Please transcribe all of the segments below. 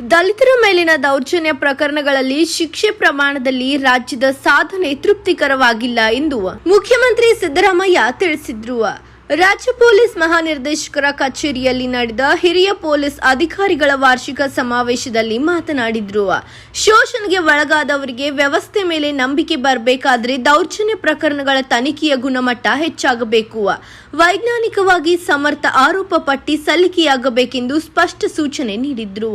ದಲಿತರ ಮೇಲಿನ ದೌರ್ಜನ್ಯ ಪ್ರಕರಣಗಳಲ್ಲಿ ಶಿಕ್ಷೆ ಪ್ರಮಾಣದಲ್ಲಿ ರಾಜ್ಯದ ಸಾಧನೆ ತೃಪ್ತಿಕರವಾಗಿಲ್ಲ ಎಂದು ಮುಖ್ಯಮಂತ್ರಿ ಸಿದ್ದರಾಮಯ್ಯ ತಿಳಿಸಿದ್ರು. ರಾಜ್ಯ ಪೊಲೀಸ್ ಮಹಾನಿರ್ದೇಶಕರ ಕಚೇರಿಯಲ್ಲಿ ನಡೆದ ಹಿರಿಯ ಪೊಲೀಸ್ ಅಧಿಕಾರಿಗಳ ವಾರ್ಷಿಕ ಸಮಾವೇಶದಲ್ಲಿ ಮಾತನಾಡಿದ್ರು. ಶೋಷಣೆಗೆ ಒಳಗಾದವರಿಗೆ ವ್ಯವಸ್ಥೆ ಮೇಲೆ ನಂಬಿಕೆ ಬರಬೇಕಾದ್ರೆ ದೌರ್ಜನ್ಯ ಪ್ರಕರಣಗಳ ತನಿಖೆಯ ಗುಣಮಟ್ಟ ಹೆಚ್ಚಾಗಬೇಕು. ವೈಜ್ಞಾನಿಕವಾಗಿ ಸಮರ್ಥ ಆರೋಪ ಪಟ್ಟಿ ಸಲ್ಲಿಕೆಯಾಗಬೇಕೆಂದು ಸ್ಪಷ್ಟ ಸೂಚನೆ ನೀಡಿದ್ರು.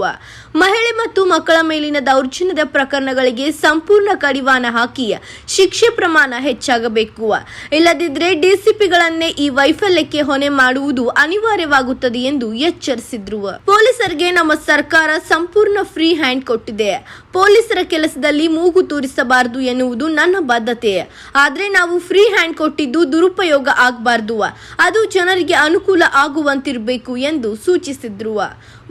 ಮಹಿಳೆ ಮತ್ತು ಮಕ್ಕಳ ಮೇಲಿನ ದೌರ್ಜನ್ಯದ ಪ್ರಕರಣಗಳಿಗೆ ಸಂಪೂರ್ಣ ಕಡಿವಾಣ ಹಾಕಿ ಶಿಕ್ಷೆ ಪ್ರಮಾಣ ಹೆಚ್ಚಾಗಬೇಕು. ಇಲ್ಲದಿದ್ದರೆ ಡಿಸಿಪಿಗಳನ್ನೇ ಈ ವೈಫಲ್ಯಕ್ಕೆ ಹೊಣೆ ಮಾಡುವುದು ಅನಿವಾರ್ಯವಾಗುತ್ತದೆ ಎಂದು ಎಚ್ಚರಿಸಿದ್ರು. ಪೊಲೀಸರಿಗೆ ನಮ್ಮ ಸರ್ಕಾರ ಸಂಪೂರ್ಣ ಫ್ರೀ ಹ್ಯಾಂಡ್ ಕೊಟ್ಟಿದೆ. ಪೊಲೀಸರ ಕೆಲಸದಲ್ಲಿ ಮೂಗು ತೂರಿಸಬಾರದು ಎನ್ನುವುದು ನನ್ನ ಬದ್ಧತೆ ಆದ್ರೆ ನಾವು ಫ್ರೀ ಹ್ಯಾಂಡ್ ಕೊಟ್ಟಿದ್ದು ದುರುಪಯೋಗ ಆಗಬಾರದು. ಅದು ಜನರಿಗೆ ಅನುಕೂಲ ಆಗುವಂತಿರಬೇಕು ಎಂದು ಸೂಚಿಸಿದ್ರು.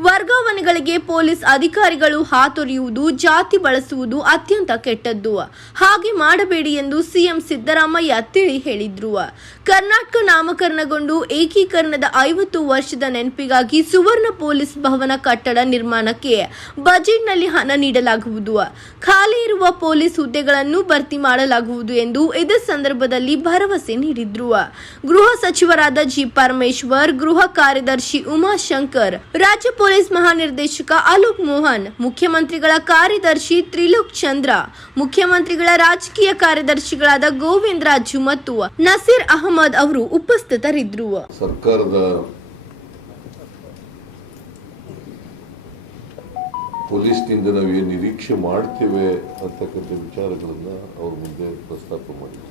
ವರ್ಗಾವಣೆಗಳಿಗೆ ಪೊಲೀಸ್ ಅಧಿಕಾರಿಗಳು ಹಾತೊರೆಯುವುದು, ಜಾತಿ ಬಳಸುವುದು ಅತ್ಯಂತ ಕೆಟ್ಟದ್ದು. ಹಾಗೆ ಮಾಡಬೇಡಿ ಎಂದು ಸಿಎಂ ಸಿದ್ದರಾಮಯ್ಯ ತಿಳಿ ಹೇಳಿದ್ರು. ಕರ್ನಾಟಕ ನಾಮಕರಣಗೊಂಡು ಏಕೀಕರಣದ ಐವತ್ತು ವರ್ಷದ ನೆನಪಿಗಾಗಿ ಸುವರ್ಣ ಪೊಲೀಸ್ ಭವನ ಕಟ್ಟಡ ನಿರ್ಮಾಣಕ್ಕೆ ಬಜೆಟ್ನಲ್ಲಿ ಹಣ ನೀಡಲಾಗುವುದು. ಖಾಲಿ ಇರುವ ಪೊಲೀಸ್ ಹುದ್ದೆಗಳನ್ನು ಭರ್ತಿ ಮಾಡಲಾಗುವುದು ಎಂದು ಇದೇ ಸಂದರ್ಭದಲ್ಲಿ ಭರವಸೆ ನೀಡಿದ್ರು. ಗೃಹ ಸಚಿವರಾದ ಜಿ ಪರಮೇಶ್ವರ್, ಗೃಹ ಕಾರ್ಯದರ್ಶಿ ಉಮಾಶಂಕರ್, ರಾಜ್ಯ ಪೊಲೀಸ್ ಮಹಾನಿರ್ದೇಶಕ ಅಲೋಕ್ ಮೋಹನ್, ಮುಖ್ಯಮಂತ್ರಿಗಳ ಕಾರ್ಯದರ್ಶಿ ತ್ರಿಲೋಕ್ ಚಂದ್ರ, ಮುಖ್ಯಮಂತ್ರಿಗಳ ರಾಜಕೀಯ ಕಾರ್ಯದರ್ಶಿಗಳಾದ ಗೋವಿಂದರಾಜು ಮತ್ತು ನಸೀರ್ ಅಹಮದ್ ಅವರು ಉಪಸ್ಥಿತರಿದ್ದರು. ಸರ್ಕಾರದ ಪೊಲೀಸ್ನಿಂದ ನಾವು ಏನು ನಿರೀಕ್ಷೆ ಮಾಡ್ತೇವೆ ಅಂತಕ್ಕಂಥ ವಿಚಾರಗಳನ್ನ ಅವ್ರ ಮುಂದೆ ಪ್ರಸ್ತಾಪ ಮಾಡಿದ್ರು.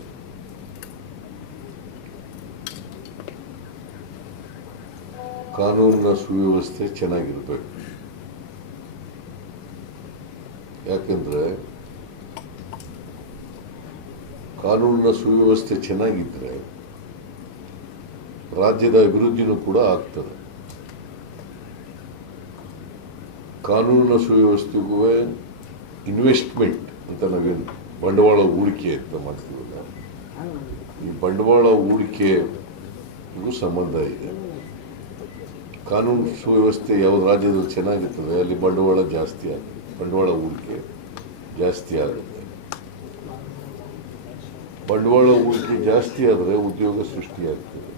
ಕಾನೂನಿನ ಸುವ್ಯವಸ್ಥೆ ಚೆನ್ನಾಗಿರಬೇಕು. ಯಾಕಂದ್ರೆ ಕಾನೂನಿನ ಸುವ್ಯವಸ್ಥೆ ಚೆನ್ನಾಗಿದ್ರೆ ರಾಜ್ಯದ ಅಭಿವೃದ್ಧಿನೂ ಕೂಡ ಆಗ್ತದೆ. ಕಾನೂನಿನ ಸುವ್ಯವಸ್ಥೆಗೂ ಇನ್ವೆಸ್ಟ್ಮೆಂಟ್ ಅಂತ ನಾವೇನು ಬಂಡವಾಳ ಹೂಡಿಕೆ ಅಂತ ಮಾಡ್ತೀವಲ್ಲ? ಈ ಬಂಡವಾಳ ಹೂಡಿಕೆಗೂ ಸಂಬಂಧ ಇದೆ. ಕಾನೂನು ಸುವ್ಯವಸ್ಥೆ ಯಾವ ರಾಜ್ಯದಲ್ಲಿ ಚೆನ್ನಾಗಿರ್ತದೆ, ಅಲ್ಲಿ ಬಂಡವಾಳ ಜಾಸ್ತಿ ಆಗುತ್ತೆ, ಬಂಡವಾಳ ಹೂಡಿಕೆ ಜಾಸ್ತಿ ಆಗುತ್ತೆ. ಬಂಡವಾಳ ಹೂಡಿಕೆ ಜಾಸ್ತಿ ಆದರೆ ಉದ್ಯೋಗ ಸೃಷ್ಟಿಯಾಗ್ತದೆ.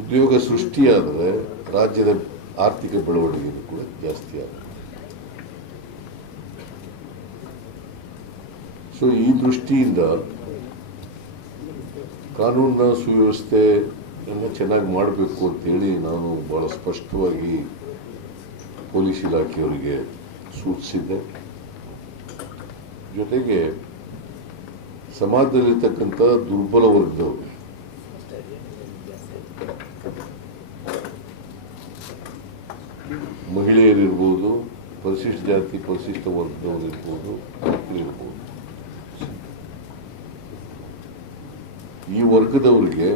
ಉದ್ಯೋಗ ಸೃಷ್ಟಿಯಾದರೆ ರಾಜ್ಯದ ಆರ್ಥಿಕ ಬೆಳವಣಿಗೆ ಕೂಡ ಜಾಸ್ತಿ ಆಗುತ್ತೆ. ಸೊ ಈ ದೃಷ್ಟಿಯಿಂದ ಕಾನೂನಿನ ಸುವ್ಯವಸ್ಥೆ ಎಲ್ಲ ಚೆನ್ನಾಗಿ ಮಾಡಬೇಕು ಅಂತೇಳಿ ನಾನು ಬಹಳ ಸ್ಪಷ್ಟವಾಗಿ ಪೊಲೀಸ್ ಇಲಾಖೆಯವರಿಗೆ ಸೂಚಿಸಿದ್ದೆ. ಜೊತೆಗೆ ಸಮಾಜದಲ್ಲಿರ್ತಕ್ಕಂಥ ದುರ್ಬಲ ವರ್ಗದವರು ಮಹಿಳೆಯರಿರ್ಬೋದು ಪರಿಶಿಷ್ಟ ಜಾತಿ ಪರಿಶಿಷ್ಟ ವರ್ಗದವರಿರ್ಬೋದು ಇರ್ಬೋದು ಈ ವರ್ಗದವರಿಗೆ